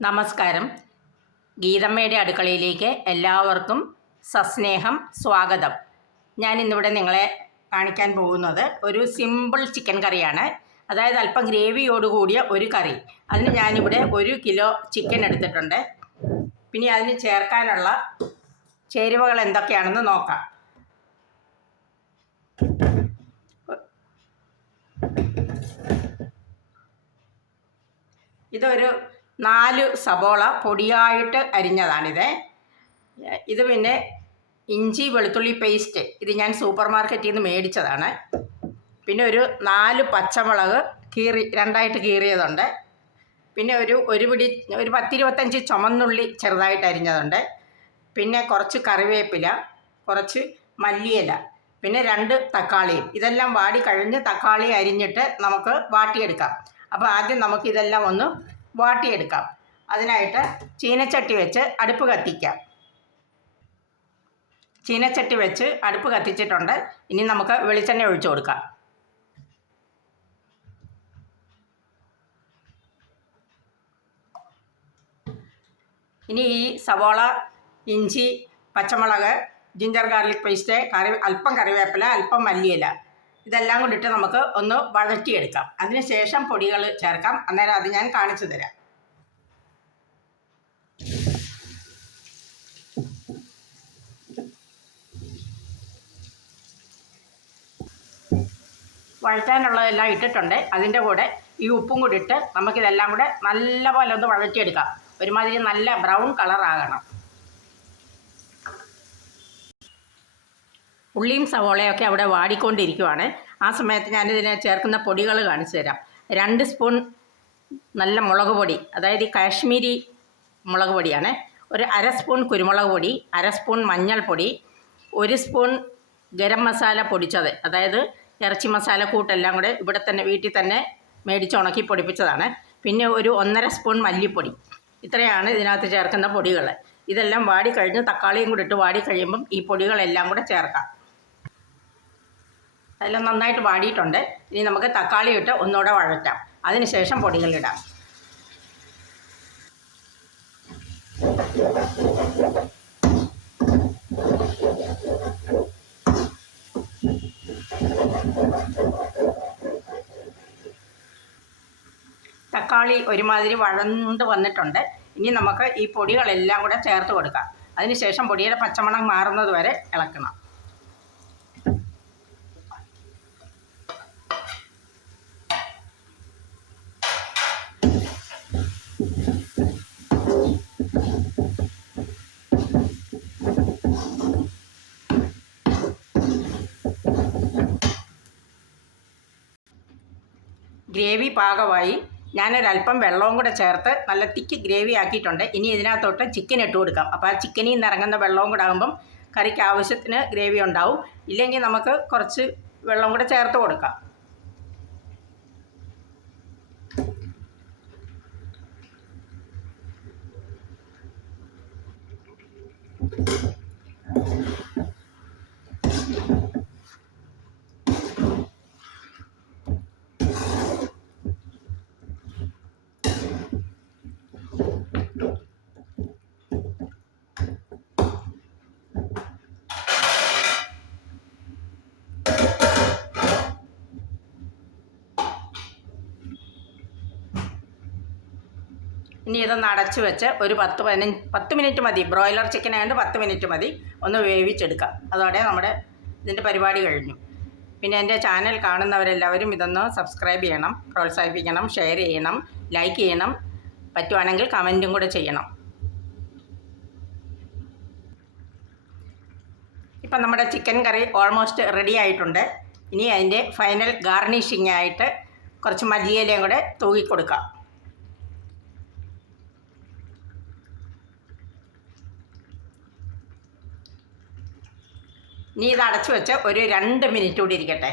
നമസ്കാരം. ഗീതമ്മയുടെ അടുക്കളയിലേക്ക് എല്ലാവർക്കും സസ്നേഹം സ്വാഗതം. ഞാൻ ഇന്നിവിടെ നിങ്ങളെ കാണിക്കാൻ പോകുന്നത് ഒരു സിമ്പിൾ ചിക്കൻ കറിയാണ്. അതായത് അല്പം ഗ്രേവിയോടുകൂടിയ ഒരു കറി. അതിന് ഞാനിവിടെ 1 കിലോ ചിക്കൻ എടുത്തിട്ടുണ്ട്. പിന്നെ അതിന് ചേർക്കാനുള്ള ചേരുവകൾ എന്തൊക്കെയാണെന്ന് നോക്കാം. ഇതൊരു 4 സബോള പൊടിയായിട്ട് അരിഞ്ഞതാണിത്. ഇത് പിന്നെ ഇഞ്ചി വെളുത്തുള്ളി പേസ്റ്റ്, ഇത് ഞാൻ സൂപ്പർ മാർക്കറ്റിൽ നിന്ന് മേടിച്ചതാണ്. പിന്നെ ഒരു 4 പച്ചമുളക് രണ്ടായിട്ട് കീറിയതുണ്ട്. പിന്നെ ഒരു പിടി, ഒരു 10-25 ചുമന്നുള്ളി ചെറുതായിട്ട് അരിഞ്ഞതുണ്ട്. പിന്നെ കുറച്ച് കറിവേപ്പില, കുറച്ച് മല്ലിയില, പിന്നെ 2 തക്കാളിയും. ഇതെല്ലാം വാടി കഴിഞ്ഞ് തക്കാളി അരിഞ്ഞിട്ട് നമുക്ക് വാട്ടിയെടുക്കാം. അപ്പോൾ ആദ്യം നമുക്കിതെല്ലാം ഒന്ന് വാട്ടിയെടുക്കാം. അതിനായിട്ട് ചീനച്ചട്ടി വെച്ച് അടുപ്പ് കത്തിക്കാം. ചീനച്ചട്ടി വെച്ച് അടുപ്പ് കത്തിച്ചിട്ടുണ്ട്. ഇനി നമുക്ക് വെളിച്ചെണ്ണ ഒഴിച്ചു കൊടുക്കാം. ഇനി ഈ സവോള, ഇഞ്ചി, പച്ചമുളക്, ജിഞ്ചർ ഗാർലിക് പേസ്റ്റ്, അല്പം കറിവേപ്പില, അല്പം മല്ലിയില, ഇതെല്ലാം കൊണ്ടിട്ട് നമുക്ക് ഒന്ന് വഴറ്റിയെടുക്കാം. അതിനുശേഷം പൊടികൾ ചേർക്കാം. അന്നേരം അത് ഞാൻ കാണിച്ചു തരാം. വഴറ്റാനുള്ളതെല്ലാം ഇട്ടിട്ടുണ്ട്. അതിൻ്റെ കൂടെ ഈ ഉപ്പും കൂടി ഇട്ട് നമുക്കിതെല്ലാം കൂടെ നല്ലപോലെ ഒന്ന് വഴറ്റിയെടുക്കാം. ഒരുമാതിരി നല്ല ബ്രൗൺ കളറാകണം. ഉള്ളിയും സവോളയൊക്കെ അവിടെ വാടിക്കൊണ്ടിരിക്കുവാണ്. ആ സമയത്ത് ഞാനിതിനെ ചേർക്കുന്ന പൊടികൾ കാണിച്ചു തരാം. 2 സ്പൂൺ നല്ല മുളക് പൊടി, അതായത് ഈ കാശ്മീരി മുളക് പൊടിയാണ്. ഒരു 1/2 സ്പൂൺ കുരുമുളക് പൊടി, 1/2 സ്പൂൺ മഞ്ഞൾപ്പൊടി, 1 സ്പൂൺ ഗരം മസാല പൊടിച്ചത്, അതായത് ഇറച്ചി മസാല കൂട്ടെല്ലാം കൂടെ ഇവിടെ തന്നെ വീട്ടിൽ തന്നെ മേടിച്ച് ഉണക്കി പൊടിപ്പിച്ചതാണ്. പിന്നെ ഒരു 1.5 സ്പൂൺ മല്ലിപ്പൊടി. ഇത്രയാണ് ഇതിനകത്ത് ചേർക്കുന്ന പൊടികൾ. ഇതെല്ലാം വാടിക്കഴിഞ്ഞ് തക്കാളിയും കൂടി ഇട്ട് വാടിക്കഴിയുമ്പം ഈ പൊടികളെല്ലാം കൂടെ ചേർക്കാം. അതെല്ലാം നന്നായിട്ട് വാടിയിട്ടുണ്ട്. ഇനി നമുക്ക് തക്കാളി ഇട്ട് ഒന്നുകൂടെ വഴറ്റാം. അതിനുശേഷം പൊടികളിടാം. തക്കാളി ഒരുമാതിരി വഴണ്ട് വന്നിട്ടുണ്ട്. ഇനി നമുക്ക് ഈ പൊടികളെല്ലാം കൂടെ ചേർത്ത് കൊടുക്കാം. അതിനുശേഷം പൊടിയുടെ പച്ചമണം മാറുന്നത് വരെ ഇളക്കണം. ഗ്രേവി പാകമായി. ഞാനൊരല്പം വെള്ളവും കൂടെ ചേർത്ത് നല്ല തിക്ക് ഗ്രേവി ആക്കിയിട്ടുണ്ട്. ഇനി ഇതിനകത്തോട്ട് ചിക്കൻ ഇട്ട് കൊടുക്കാം. അപ്പോൾ ആ ചിക്കനിൽ നിന്ന് ഇറങ്ങുന്ന വെള്ളവും കൂടെ ആകുമ്പം കറിക്ക് ആവശ്യത്തിന് ഗ്രേവി ഉണ്ടാവും. ഇല്ലെങ്കിൽ നമുക്ക് കുറച്ച് വെള്ളം കൂടെ ചേർത്ത് കൊടുക്കാം. ഇനി ഇതൊന്ന് അടച്ചു വെച്ച് ഒരു 10 മിനിറ്റ് മതി. ബ്രോയിലർ ചിക്കൻ ആയതുകൊണ്ട് 10 മിനിറ്റ് മതി. ഒന്ന് വേവിച്ചെടുക്കാം. അതോടെ നമ്മുടെ ഇതിൻ്റെ പരിപാടി കഴിഞ്ഞു. പിന്നെ എൻ്റെ ചാനൽ കാണുന്നവരെല്ലാവരും ഇതൊന്ന് സബ്സ്ക്രൈബ് ചെയ്യണം, പ്രോത്സാഹിപ്പിക്കണം, ഷെയർ ചെയ്യണം, ലൈക്ക് ചെയ്യണം, പറ്റുവാണെങ്കിൽ കമൻറ്റും കൂടെ ചെയ്യണം. ഇപ്പം നമ്മുടെ ചിക്കൻ കറി ഓൾമോസ്റ്റ് റെഡി ആയിട്ടുണ്ട്. ഇനി അതിൻ്റെ ഫൈനൽ ഗാർണിഷിംഗ് ആയിട്ട് കുറച്ച് മല്ലിയിലയും കൂടെ തൂകിക്കൊടുക്കാം. ഇനി ഇത് അടച്ചു വെച്ച് ഒരു 2 മിനിറ്റ് കൂടി ഇരിക്കട്ടെ.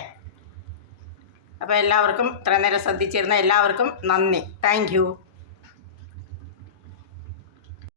അപ്പോൾ എല്ലാവർക്കും ഇത്ര നേരം ശ്രദ്ധിച്ചിരുന്ന എല്ലാവർക്കും നന്ദി. Thank you.